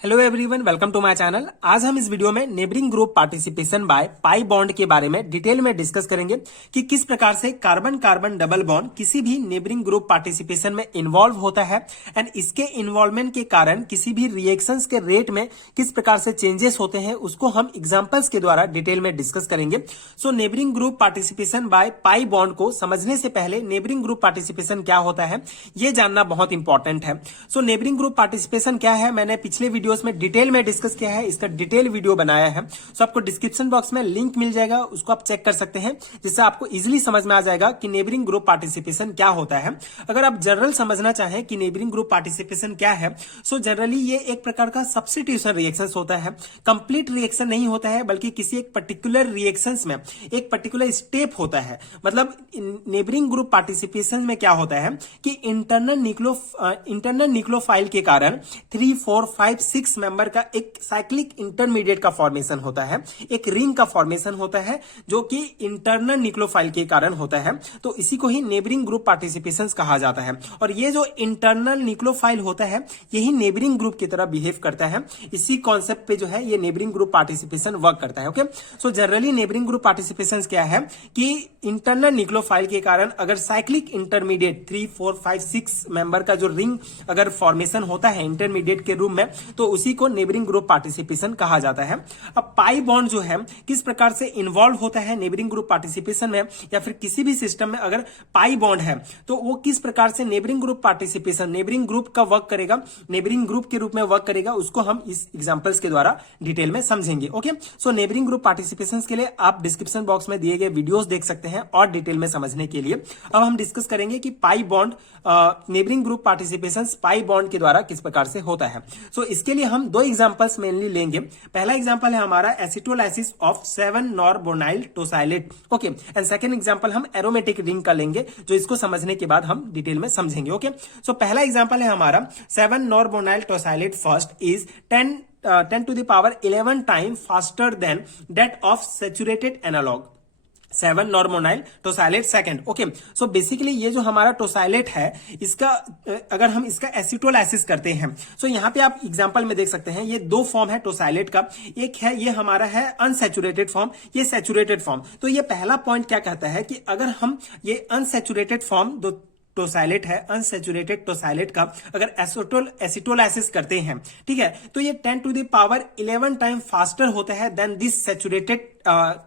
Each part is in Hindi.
Hello everyone, welcome to my channel. आज हम इस वीडियो में neighbouring group participation by pi bond के बारे में डिटेल में डिस्कस करेंगे कि किस प्रकार से कार्बन कार्बन डबल बॉन्ड किसी भी नेबरिंग ग्रुप पार्टिसिपेशन में इन्वॉल्व होता है एंड इसके इन्वॉल्वमेंट के कारण किसी भी रिएक्शंस के रेट में किस प्रकार से चेंजेस होते हैं, उसको हम एग्जांपल्स के द्वारा डिटेल में डिस्कस करेंगे। So neighbouring group participation by pi bond को समझने से पहले नेबरिंग ग्रुप पार्टिसिपेशन क्या होता है ये जानना बहुत इंपॉर्टेंट है। सो नेबरिंग ग्रुप पार्टिसिपेशन क्या है, मैंने पिछले वीडियोस में डिटेल में डिस्कस किया है, इसका डिटेल वीडियो बनाया है। सो आपको डिस्क्रिप्शन बॉक्स में लिंक मिल जाएगा, उसको आप चेक कर सकते हैं, जिससे आपको इजीली समझ में आ जाएगा कि नेबरिंग ग्रुप पार्टिसिपेशन क्या होता है। अगर आप जनरल समझना चाहें कि नेबरिंग ग्रुप पार्टिसिपेशन क्या है, सो जनरली ये एक प्रकार का सब्स्टिट्यूशन रिएक्शन होता है। कंप्लीट रिएक्शन नहीं होता है, बल्कि किसी एक पर्टिकुलर रिएक्शन में एक पर्टिकुलर स्टेप होता है। मतलब नेबरिंग ग्रुप पार्टिसिपेशन में क्या होता है कि इंटरनल न्यूक्लियोफाइल के कारण 3, 4, 5, 6 मेंबर का एक साइक्लिक इंटरमीडिएट का फॉर्मेशन होता है, एक रिंग का फॉर्मेशन होता है, जो कि इंटरनल न्यूक्लियोफाइल के कारण होता है। तो इसी को ही नेबरिंग ग्रुप पार्टिसिपेशन कहा जाता है। और ये जो इंटरनल न्यूक्लियोफाइल होता है यही नेबरिंग ग्रुप की तरह बिहेव करता है। इसी कॉन्सेप्ट पे जो है ये नेबरिंग ग्रुप पार्टिसिपेशन वर्क करता है। Okay, so generally neighbouring group participation क्या है कि इंटरनल न्यूक्लियोफाइल के कारण अगर साइक्लिक इंटरमीडिएट 3, 4, 5, 6 मेंबर का जो रिंग अगर फॉर्मेशन होता है इंटरमीडिएट के रूप में, तो उसी को नेबरिंग ग्रुप पार्टिसिपेशन कहा जाता है। अब पाई बॉन्ड जो है किस प्रकार से इन्वॉल्व होता है नेबरिंग ग्रुप पार्टिसिपेशन में, या फिर किसी भी सिस्टम में अगर पाई बॉन्ड है तो वो किस प्रकार से neighbouring group participation neighbouring group का वर्क करेगा, नेबरिंग ग्रुप के रूप में वर्क करेगा, उसको हम इस एग्जांपल्स के द्वारा डिटेल में समझेंगे। ओके, सो नेबरिंग ग्रुप पार्टिसिपेशन के लिए आप डिस्क्रिप्शन बॉक्स में दिए गए वीडियोस देख सकते हैं और डिटेल में समझने के लिए। अब हम डिस्कस करेंगे कि pi bond neighbouring group participation पाई बॉन्ड के द्वारा किस प्रकार से होता है। सो इसके लिए हम दो एग्जांपल्स मेनली लेंगे। पहला एग्जांपल है हमारा acetolysis of seven norbornyl tosylate. Okay, and second example हम एरोमेटिक रिंग का लेंगे, जो इसको समझने के बाद हम डिटेल में समझेंगे। ओके, सो पहला एग्जांपल है हमारा seven norbornyl tosylate first is 10 to the power 11 time faster than that of saturated analogue seven norbornyl tosylate second. Okay, so basically ये जो हमारा टोसाइलेट है, इसका अगर हम इसका एसिटोलाइसिस करते हैं, सो यहाँ पे आप एग्जांपल में देख सकते हैं ये दो फॉर्म है टोसाइलेट का। एक है ये हमारा है अनसैचुरेटेड फॉर्म, ये सैचुरेटेड फॉर्म। तो ये पहला पॉइंट क्या कहता है कि अगर हम ये अनसैचुरेटेड फॉर्म दो टोसाइलेट है, अनसैचुरेटेड टोसाइलेट का अगर एसिटोलाइसिस करते हैं, ठीक है, तो ये 10 to the power 11 time faster होता है than this saturated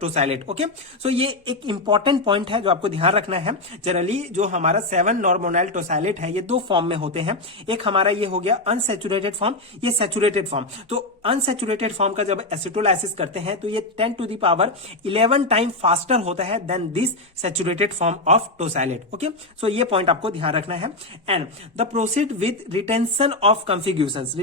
tosylate. Okay, so ये एक इंपॉर्टेंट पॉइंट है जो आपको ध्यान रखना है। जनरली जो हमारा 7-नॉर्बोनाइल टोसाइलेट है ये दो फॉर्म में होते हैं। एक हमारा ये हो गया अनसैचुरेटेड फॉर्म, ये सैचुरेटेड फॉर्म। तो अनसैचुरेटेड फॉर्म का जब एसिटोलाइसिस करते हैं तो ये 10 to the power 11 time faster होता है than this saturated form of tosylate. Okay, so ये पॉइंट आपको ध्यान रखना है। And the proceed with retention of configurations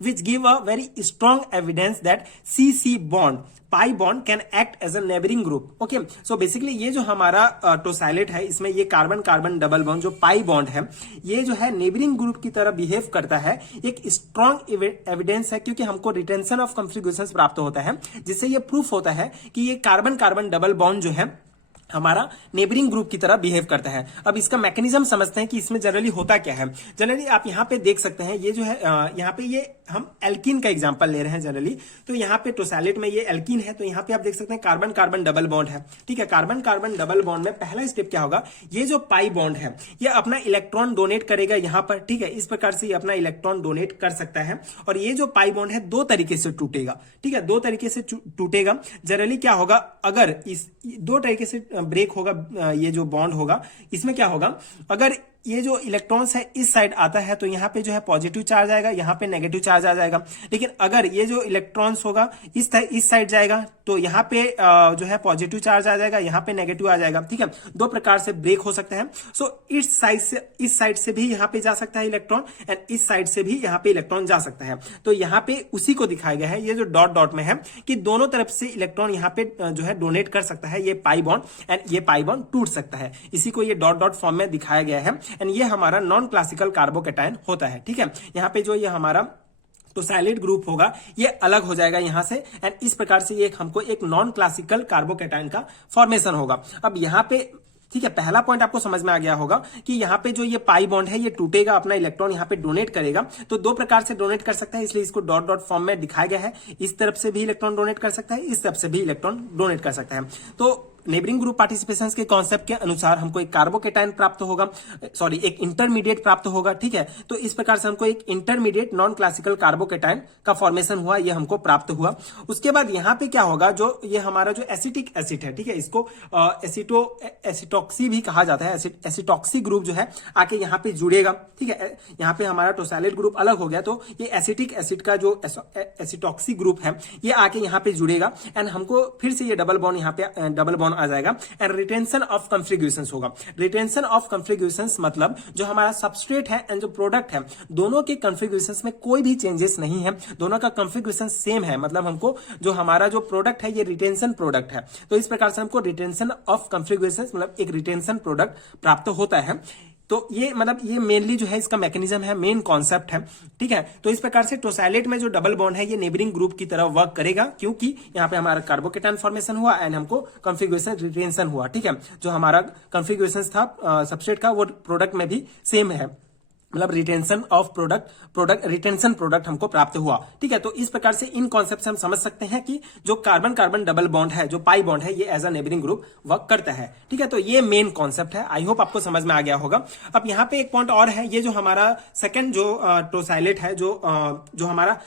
which give a very strong evidence that CC bond pi bond can act as a neighbouring group. Okay, so basically ये जो हमारा टोसाइलेट है, इसमें ये कार्बन कार्बन डबल बॉन्ड जो पाई बॉन्ड है, ये जो है नेबरिंग ग्रुप की तरह बिहेव करता है। एक स्ट्रॉन्ग एविडेंस है, क्योंकि हमको रिटेंशन ऑफ कॉन्फ़िगरेशंस प्राप्त होता है, जिससे ये प्रूफ होता है कि ये कार्बन कार्बन डबल बॉन्ड जो है हमारा नेबरिंग ग्रुप की तरह बिहेव करता है। अब इसका मैकेनिज्म समझते हैं कि इसमें जनरली होता क्या है। जनरली आप यहाँ पे देख सकते हैं, ये जो है यहाँ पे ये हम एल्कीन का एग्जांपल ले रहे हैं जनरली। तो यहाँ पे टोसाइलेट में ये एल्कीन है, तो यहाँ पे आप देख सकते हैं कार्बन कार्बन डबल बॉन्ड है, ठीक है। कार्बन कार्बन डबल बॉन्ड में पहला स्टेप क्या होगा, ये जो पाई बॉन्ड है ये अपना इलेक्ट्रॉन डोनेट करेगा यहाँ पर, ठीक है। इस प्रकार से ये अपना इलेक्ट्रॉन डोनेट कर सकता है। और ये जो पाई बॉन्ड है दो तरीके से टूटेगा, ठीक है, दो तरीके से टूटेगा। जनरली क्या होगा, अगर इस दो तरीके से ब्रेक होगा, ये जो बॉन्ड होगा इसमें क्या होगा, अगर ये जो इलेक्ट्रॉन्स है इस साइड आता है तो यहाँ पे जो है पॉजिटिव चार्ज आएगा, यहाँ पे नेगेटिव चार्ज आ जाएगा। लेकिन अगर ये जो इलेक्ट्रॉन्स होगा इस साइड जाएगा तो यहाँ पे जो है पॉजिटिव चार्ज आ जाएगा, यहाँ पे नेगेटिव आ जाएगा, ठीक है। दो प्रकार से ब्रेक हो सकता है। सो इस साइड से भी यहाँ पे जा सकता है इलेक्ट्रॉन, एंड इस साइड से भी यहाँ पे इलेक्ट्रॉन जा सकता है। तो यहाँ पे उसी को दिखाया गया है, ये जो डॉट डॉट में है, कि दोनों तरफ से इलेक्ट्रॉन यहाँ पे जो है डोनेट कर सकता है ये पाई बॉन्ड, एंड ये पाई बॉन्ड टूट सकता है। इसी को ये डॉट डॉट फॉर्म में दिखाया गया है। एंड ये हमारा नॉन क्लासिकल कार्बोकैटायन होता है, ठीक है। यहाँ पे जो ये हमारा टोसाइलेट ग्रुप होगा ये अलग हो जाएगा यहाँ से, एंड इस प्रकार से ये हमको एक नॉन क्लासिकल कार्बोकैटायन का फॉर्मेशन होगा। अब यहाँ पे ठीक है, पहला पॉइंट आपको समझ में आ गया होगा कि यहाँ पे जो ये पाई बॉन्ड है ये टूटेगा, अपना इलेक्ट्रॉन यहाँ पे डोनेट करेगा। तो दो प्रकार से डोनेट कर सकता है, इसलिए इसको डॉट डॉट फॉर्म में दिखाया गया है। इस तरफ से भी इलेक्ट्रॉन डोनेट कर सकता है, इस तरफ से भी इलेक्ट्रॉन डोनेट कर सकता है। तो नेबरिंग ग्रुप पार्टिसिपेशन के कॉन्सेप्ट के अनुसार हमको एक कार्बोकेटाइन प्राप्त होगा, सॉरी एक इंटरमीडिएट प्राप्त होगा। ठीक है, तो इस प्रकार से हमको एक इंटरमीडिएट नॉन क्लासिकल कार्बोकेटाइन का फॉर्मेशन हुआ, ये हमको प्राप्त हुआ। उसके बाद यहाँ पे क्या होगा, जो ये हमारा जो एसिटिक एसिड है, ठीक है, इसको एसिटॉक्सी भी कहा जाता है। एसिटॉक्सी ग्रुप जो है आके यहाँ पे जुड़ेगा। ठीक है, यहाँ पे हमारा टोसैलेट ग्रुप अलग हो गया, तो ये एसिटिक एसिड का जो एसिटॉक्सी ग्रुप है ये आके यहाँ पे जुड़ेगा एंड हमको फिर से ये डबल बॉन्ड यहाँ पे डबल बॉन्ड आ जाएगा एंड रिटेंशन ऑफ कॉन्फ़िगरेशंस होगा। रिटेंशन ऑफ कॉन्फ़िगरेशंस मतलब जो हमारा सबस्ट्रेट है एंड जो प्रोडक्ट है दोनों के कॉन्फ़िगरेशंस में कोई भी चेंजेस नहीं है, दोनों का कॉन्फ़िगरेशन सेम है। मतलब हमको जो हमारा जो प्रोडक्ट है ये रिटेंशन प्रोडक्ट है, तो इस प्रकार से हमको रिटेंशन ऑफ कॉन्फ़िगरेशंस मतलब एक रिटेंशन प्रोडक्ट प्राप्त होता है। तो ये मतलब ये मेनली जो है इसका मैकेनिज्म है, मेन कॉन्सेप्ट है। ठीक है, तो इस प्रकार से टोसैलेट में जो डबल बॉन्ड है ये नेबरिंग ग्रुप की तरह वर्क करेगा, क्योंकि यहाँ पे हमारा कार्बोकेटाइन फॉर्मेशन हुआ एंड हमको कॉन्फ़िगरेशन रिटेंशन हुआ। ठीक है, जो हमारा कॉन्फ़िगरेशन था सबस्ट्रेट का वो प्रोडक्ट में भी सेम है, मतलब retention of product retention product हमको प्राप्त हुआ। ठीक है, तो इस प्रकार से इन कॉन्सेप्ट से हम समझ सकते हैं कि जो कार्बन कार्बन डबल बॉन्ड है, जो पाई बॉन्ड है, ये as a neighbouring group work करता है। ठीक है, तो ये मेन कॉन्सेप्ट है, आई होप आपको समझ में आ गया होगा। अब यहाँ पे एक पॉइंट और है, ये जो हमारा सेकेंड जो टोसैलेट है, जो हमारा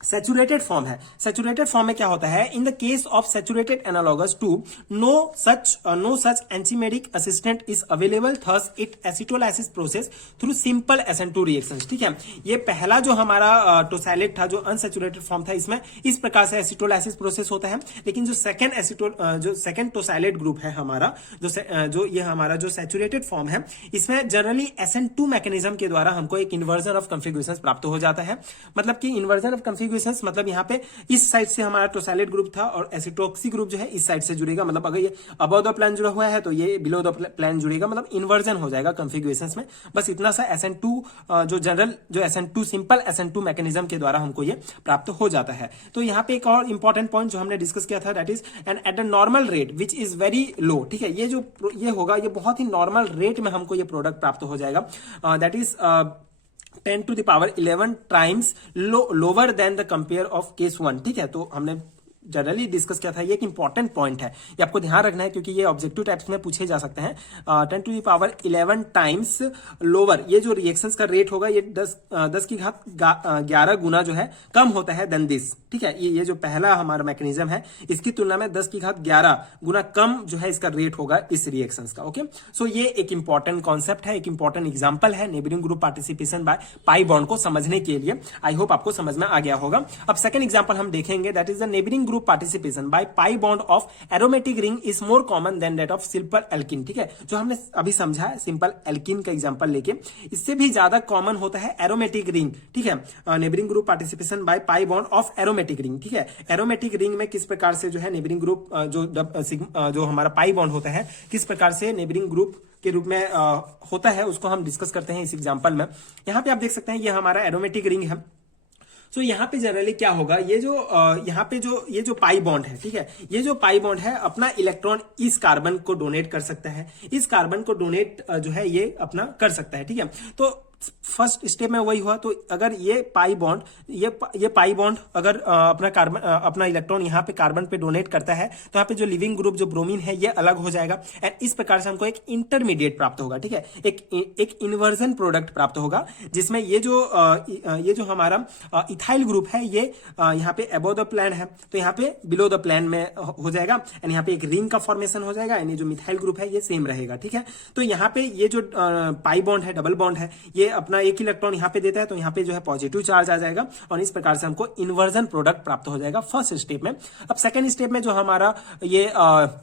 सैचुरेटेड फॉर्म है। सैचुरेटेड फॉर्म में क्या होता है, in the case of saturated analogous to no such anchimeric assistance is available, thus it acetolysis process through simple SN2 reactions. ठीक है, ये पहला जो हमारा टोसैलेट था जो अनसैचुरेटेड फॉर्म था, इसमें इस प्रकार से एसिटोलाइसिस प्रोसेस होता है। लेकिन जो सेकंड टोसैलेट ग्रुप है हमारा, जो ये हमारा जो सैचुरेटेड फॉर्म है, इसमें जनरली SN2 मैकेनिज्म के द्वारा हमको एक इन्वर्जन ऑफ कॉन्फ़िगरेशंस प्राप्त हो जाता है। मतलब कि इन्वर्जन ऑफ मतलब यहाँ पे इस साइड से हमारा टोसैलेट ग्रुप था और एसिटॉक्सी ग्रुप जो है इस साइड से जुड़ेगा। मतलब अगर ये अबव द प्लेन जुड़ा हुआ है तो ये बिलो द प्लेन जुड़ेगा, मतलब इन्वर्जन हो जाएगा कॉन्फ़िगरेशंस में। बस इतना सा SN2 जो जनरल जो SN2 सिंपल SN2 मैकेनिज्म के द्वारा हमको ये प्राप्त हो जाता है। तो यहाँ पे एक और इंपॉर्टेंट पॉइंट जो हमने डिस्कस किया था, that is and at the normal rate which is very low. ठीक है, ये जो ये होगा ये बहुत ही नॉर्मल रेट में हमको ये प्रोडक्ट प्राप्त हो जाएगा, that is 10 to the power 11 times lower than the compare of case 1। ठीक है, तो हमने जनरली डिस्कस किया था, ये एक इंपॉर्टेंट पॉइंट है, ये आपको ध्यान रखना है क्योंकि ये ऑब्जेक्टिव टाइप्स में पूछे जा सकते हैं। 10 to the power 11 times lower, ये जो रिएक्शंस का रेट होगा ये 10 की घात 11 गुना जो है कम होता है देन दिस। ठीक है, ये जो पहला हमारा मैकेनिज्म है इसकी तुलना में 10 की घात 11 गुना कम जो है इसका रेट होगा इस रिएक्शंस का। ओके, सो ये एक इंपॉर्टेंट कॉन्सेप्ट है, एक इंपॉर्टेंट एग्जांपल है neighbouring group participation by pi bond को समझने के लिए। आई होप आपको समझ में आ गया होगा। अब सेकंड एग्जांपल हम देखेंगे, that is the neighbouring group participation by pi bond of aromatic ring is more common than that of simple alkene. ठीक है, जो हमने अभी समझा है सिंपल एल्किन का एग्जांपल लेके, इससे भी ज्यादा कॉमन होता है एरोमेटिक रिंग। ठीक है, neighbouring group participation by pi bond of aromatic ring. ठीक है, एरोमेटिक रिंग में किस प्रकार से जो है नेबरिंग ग्रुप जो हमारा पाई बॉन्ड होता है किस प्रकार से नेबरिंग ग्रुप के रूप में होता है उसको हम डिस्कस करते हैं इस एग्जांपल में। यहाँ पे आप देख सकते हैं ये हमारा एरोमेटिक रिंग है। सो यहाँ पे जनरली क्या होगा, ये जो यहाँ पे जो ये जो पाई बॉन्ड है, ठीक है, ये जो पाई बॉन्ड है अपना इलेक्ट्रॉन इस कार्बन को डोनेट कर सकता है, इस कार्बन को डोनेट जो है ये अपना कर सकता है। ठीक है, तो फर्स्ट स्टेप में वही हुआ। तो अगर ये पाई बॉन्ड ये पाई बॉन्ड अगर अपना कार्बन अपना इलेक्ट्रॉन यहाँ पे कार्बन पे डोनेट करता है तो यहाँ पे जो लिविंग ग्रुप जो ब्रोमीन है ये अलग हो जाएगा एंड इस प्रकार से हमको एक इंटरमीडिएट प्राप्त होगा। ठीक है, एक इन्वर्जन प्रोडक्ट प्राप्त होगा जिसमें ये जो हमारा इथाइल ग्रुप है ये यहाँ पे अबव द प्लेन है तो यहाँ पे बिलो द प्लेन में हो जाएगा एंड यहाँ पे एक रिंग का फॉर्मेशन हो जाएगा एंड ये जो मिथाइल ग्रुप है ये सेम रहेगा। ठीक है, तो यहाँ पे ये जो पाई बॉन्ड है डबल बॉन्ड है ये अपना एक इलेक्ट्रॉन यहाँ पे देता है तो यहाँ पे जो है पॉजिटिव चार्ज आ जाएगा और इस प्रकार से हमको इन्वर्जन प्रोडक्ट प्राप्त हो जाएगा फर्स्ट स्टेप में। अब सेकंड स्टेप में जो हमारा ये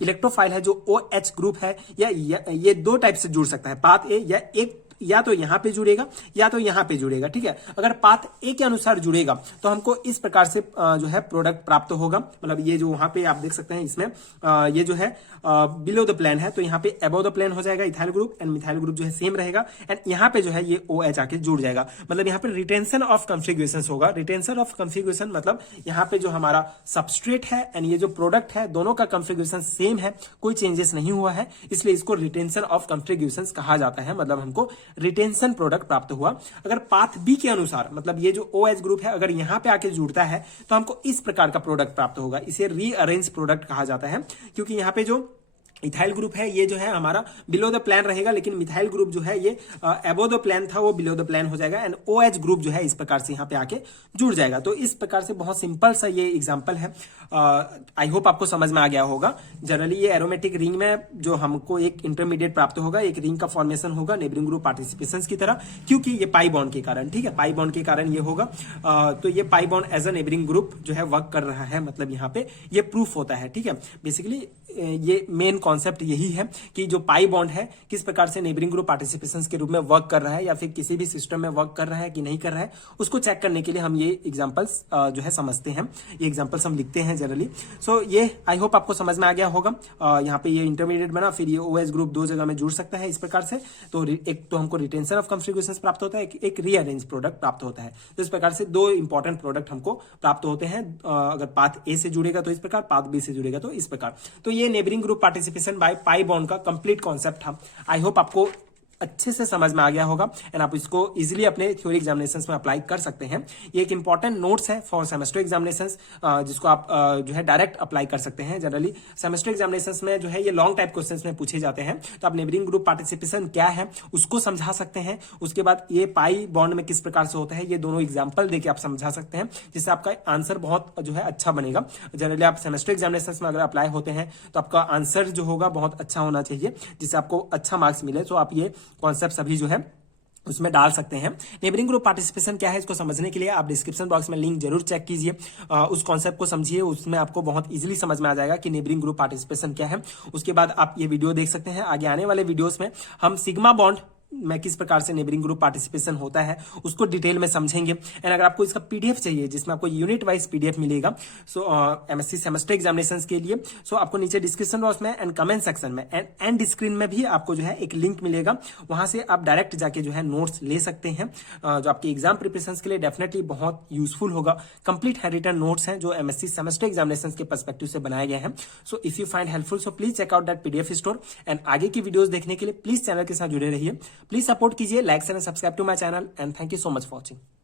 इलेक्ट्रोफाइल है जो OH ग्रुप है या ये दो टाइप से जुड़ सकता है, पाथ ए या एक या तो यहाँ पे जुड़ेगा या तो यहाँ पे जुड़ेगा, ठीक है। अगर पाथ ए के अनुसार जुड़ेगा तो हमको इस प्रकार से जो है प्रोडक्ट प्राप्त होगा। मतलब ये जो वहां पे आप देख सकते हैं इसमें ये जो है बिलो द प्लेन है, तो यहाँ पे अबव द प्लेन हो जाएगा ethyl group, and methyl group जो है सेम रहेगा, एंड यहाँ पे जो है ये OH आके जुड़ जाएगा। मतलब यहाँ पे रिटेंशन ऑफ कॉन्फ़िगरेशन होगा। रिटेंशन ऑफ कॉन्फ़िगरेशन मतलब यहाँ पे जो हमारा सबस्ट्रेट है एंड ये जो प्रोडक्ट है दोनों का कॉन्फ़िगरेशन सेम है, कोई चेंजेस नहीं हुआ है, इसलिए इसको रिटेंशन ऑफ कॉन्फ़िगरेशन कहा जाता है। मतलब हमको रिटेंशन प्रोडक्ट प्राप्त हुआ। अगर पाथ बी के अनुसार मतलब ये जो OH ग्रुप है अगर यहाँ पे आके जुड़ता है तो हमको इस प्रकार का प्रोडक्ट प्राप्त होगा। इसे रीअरेंज प्रोडक्ट कहा जाता है, क्योंकि यहाँ पे जो इथाइल ग्रुप है ये जो है हमारा बिलो द प्लेन रहेगा, लेकिन मिथाइल ग्रुप जो है ये अबव द प्लेन था वो बिलो द प्लेन हो जाएगा, एंड OH ग्रुप जो है इस प्रकार से यहाँ पे आके जुड़ जाएगा। तो इस प्रकार से बहुत सिंपल सा ये एग्जांपल है। आई होप आपको समझ में आ गया होगा। जनरली ये एरोमेटिक रिंग में जो हमको एक इंटरमीडिएट प्राप्त होगा, एक रिंग का फॉर्मेशन होगा नेबरिंग ग्रुप पार्टिसिपेशन की तरह, क्योंकि ये पाई बॉन्ड के कारण, ठीक है, पाई बॉन्ड के कारण ये होगा। तो ये pi bond as a neighbouring group जो है वर्क कर रहा है, मतलब यहाँ पे ये प्रूफ होता है, ठीक है। बेसिकली ये मेन कॉन्सेप्ट यही है कि जो पाई बॉन्ड है किस प्रकार से नेबरिंग ग्रुप पार्टिसिपेशन के रूप में वर्क कर रहा है, या फिर किसी भी सिस्टम में वर्क कर रहा है कि नहीं कर रहा है, उसको चेक करने के लिए हम ये एग्जांपल्स जो है समझते हैं, ये एग्जांपल्स हम लिखते हैं जनरली। सो ये आई होप आपको समझ में आ गया होगा। यहाँ पे ये इंटरमीडिएट बना, फिर ये OH ग्रुप दो जगह में जुड़ सकता है इस प्रकार से। तो एक तो हमको रिटेंशन ऑफ कॉन्फ़िगरेशन प्राप्त होता है, एक रीअरेंज प्रोडक्ट प्राप्त होता है। तो इस प्रकार से दो इंपॉर्टेंट प्रोडक्ट हमको प्राप्त होते हैं। अगर पाथ ए से जुड़ेगा तो इस प्रकार, पाथ बी से जुड़ेगा तो इस प्रकार। तो ये neighbouring group participation by pi bond का कंप्लीट कॉन्सेप्ट था। आई होप आपको अच्छे से समझ में आ गया होगा, एंड आप इसको इजीली अपने थ्योरी एग्जामिनेशंस में अप्लाई कर सकते हैं। ये एक इंपॉर्टेंट नोट्स है फॉर सेमेस्टर एग्जामिनेशंस, जिसको आप जो है डायरेक्ट अप्लाई कर सकते हैं। जनरली सेमेस्टर एग्जामिनेशंस में जो है ये लॉन्ग टाइप क्वेश्चंस में पूछे जाते हैं, तो आप नेबरिंग ग्रुप पार्टिसिपेशन क्या है उसको समझा सकते हैं। उसके बाद ये पाई बॉन्ड में किस प्रकार से होता है ये दोनों एग्जाम्पल देके आप समझा सकते हैं, जिससे आपका आंसर बहुत जो है अच्छा बनेगा। जनरली आप सेमेस्टर एग्जामिनेशंस में अगर अप्लाई होते हैं तो आपका आंसर जो होगा बहुत अच्छा होना चाहिए, जिससे आपको अच्छा मार्क्स मिले। तो आप ये कॉन्सेप्ट सभी जो है उसमें डाल सकते हैं। नेबरिंग ग्रुप पार्टिसिपेशन क्या है इसको समझने के लिए आप डिस्क्रिप्शन बॉक्स में लिंक जरूर चेक कीजिए, उस कॉन्सेप्ट को समझिए, उसमें आपको बहुत इजीली समझ में आ जाएगा कि नेबरिंग ग्रुप पार्टिसिपेशन क्या है। उसके बाद आप ये वीडियो देख सकते हैं। आगे आने वाले वीडियोस में हम सिग्मा बॉन्ड में किस प्रकार से नेबरिंग ग्रुप पार्टिसिपेशन होता है उसको डिटेल में समझेंगे। एंड अगर आपको इसका पीडीएफ चाहिए जिसमें आपको यूनिट वाइज पीडीएफ मिलेगा, सो एमएससी सेमेस्टर एग्जामिनेशंस के लिए, सो आपको नीचे डिस्क्रिप्शन बॉक्स में एंड कमेंट सेक्शन में एंड स्क्रीन में भी आपको जो है एक लिंक मिलेगा, वहां से आप डायरेक्ट जाके जो है नोट्स ले सकते हैं, जो आपके एग्जाम प्रिपरेशन के लिए डेफिनेटली बहुत यूजफुल होगा। कंप्लीट है रिटर्न नोट्स हैं जो एमएससी सेमेस्टर एग्जामिनेशंस के पर्सपेक्टिव से बनाए गए हैं। So if you find helpful so please check out that PDF store, and आगे की वीडियोस देखने के लिए प्लीज चैनल के साथ जुड़े रहिए। प्लीज सपोर्ट कीजिए, like and subscribe to my channel, and thank you so much for watching.